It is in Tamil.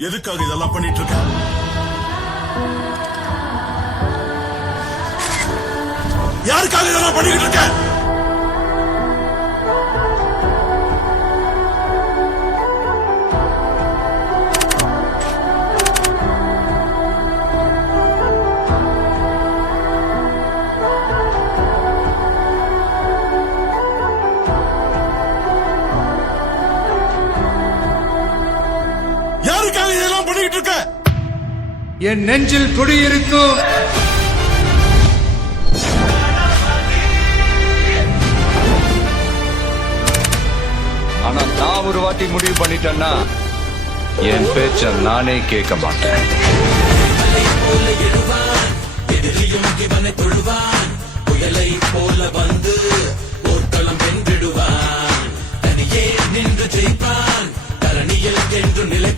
எதுக்காக இதெல்லாம் பண்ணிட்டு இருக்க? யாருக்காக இதெல்லாம் பண்ணிட்டு இருக்க? யாருக்காக இதெல்லாம் பண்ணிட்டு இருக்க? என் நெஞ்சில் குடியிருக்கும் ஆனா நான் ஒரு வாட்டி முடிவு பண்ணிட்டேன்னா என் பேச்ச நானே கேட்க மாட்டேன். புயலை போல வந்து போர்க்களம் வென்றிடுவான், தனியே நின்று ஜெயிப்பான், தரணியில் என்று நிலை